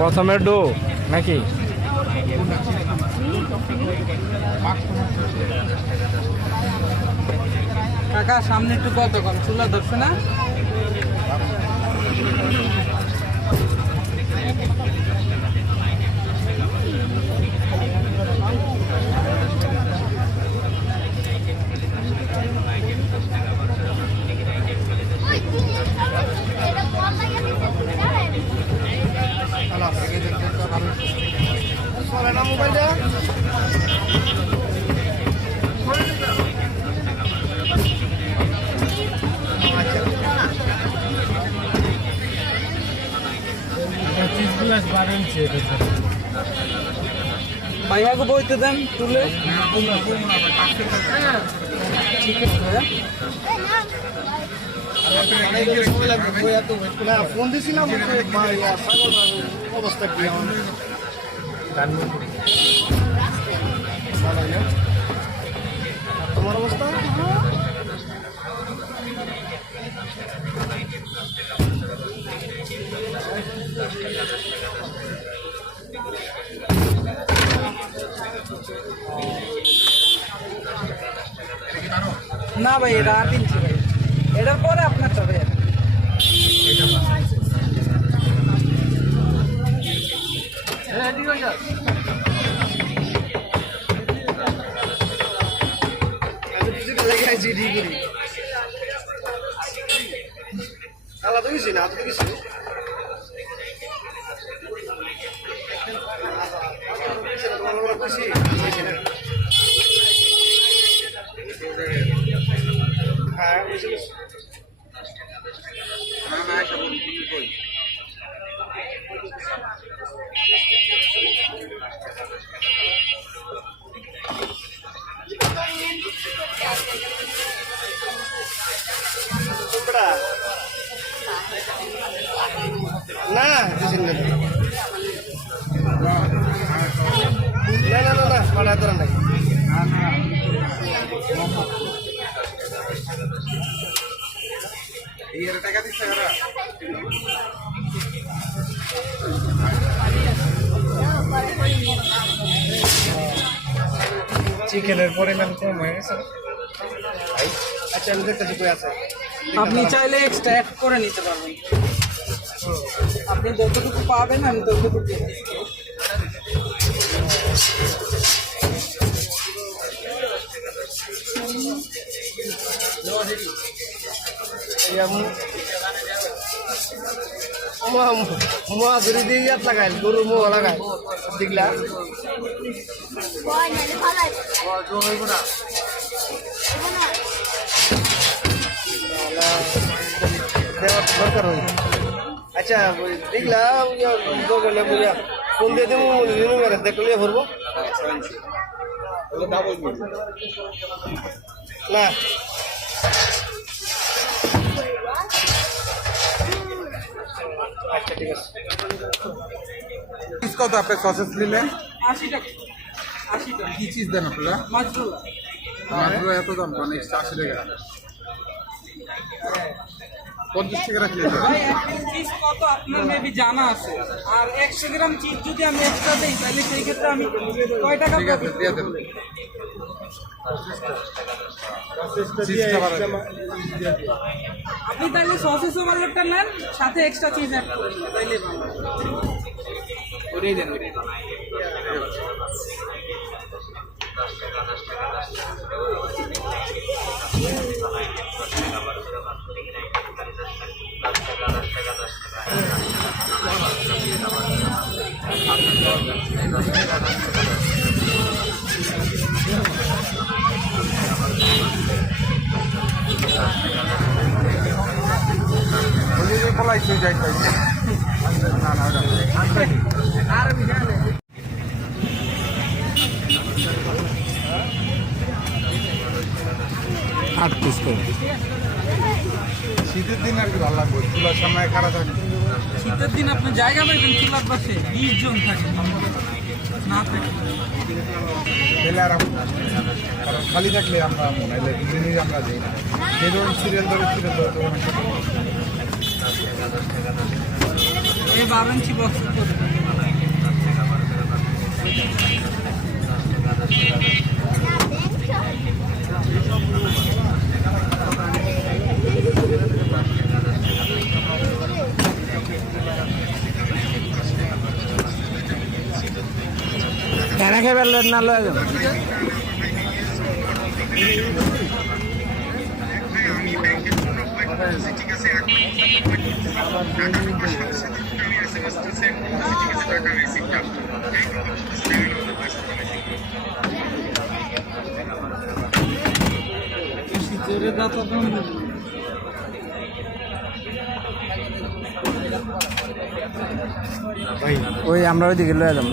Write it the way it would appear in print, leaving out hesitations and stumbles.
প্রথমে ডো নাকি? কাকা সামনে একটু কতক্ষণ চুলা ধরছে না? ভাইয়াকে বইতে দেন তুলে। ফোন দিয়েছিলাম অবস্থা কি তোমার অবস্থা? না ভাই এটা 8 ইঞ্চি ভাই, এটার পরে আপনার তো ভাই আলাদা কিছু না আলাদা কিছু না পাড়া তোরা নাই টাকা দিচ্ছে চিকেনের পরিমাণ কম হয়ে গেছে। আচ্ছা আমি দেখতেছি কই আছে। আপনি চাইলে এক্সট্রা অ্যাড করে নিতে পারবেন। আপনি যতটুকু পাবেন আমি ততটুকু দিয়ে দিচ্ছি। ধরে দিয়ে ইয়াত লাগাই গরু মোহ লাগাই দেখলা দরকার হই। আচ্ছা দেখলাম বগলে বুঝা ফোন দিয়ে দেবো দেখলে ভরবো না। আচ্ছা ঠিক আছে। কত আপনার সসেস নিলে? 80 টাকা। 80 টাকা কি চিজ দেন আপনারা? মাছরোলা। মাত্র এত দাম মানে 80 টাকা। 50 টাকা রাখলে ভাই একটা চিজ কত আপনার মেবি জানা আছে, আর 100 গ্রাম চিজ যদি আমি এক্সট্রা দেই তাহলে সেই ক্ষেত্রে আমি কয় টাকা ঠিক আছে দিয়ে দেন। আপনি তাহলে সসেস ওভারলোডটা নেন, সাথে এক্সট্রা চিজ অ্যাড করে দিন তাইলে ভালো। ওটাই দেন ওটাই দেন। পলাইছে যাইতে না না আর বিজানে আট পিস করে। শীতের দিন আর কি ভালো লাগবে, চুলার সামনে খারাপ থাকে। শীতের দিন আপনি জায়গা পাইবেন চুলার পাশে 20 জন থাকে না থাকে খেলে আর কারণ খালি থাকলে আমরা মনে হয় দুদিনই আমরা যাই না, যে ধরুন সিরিয়াল ধরে তখন এই 12 ইঞ্চি বক্স করে কেনা খেয়ে ফেললেন না লয়ে যান শীতের দাঁত ওই আমরা ওইদিকে লয়ে যাবো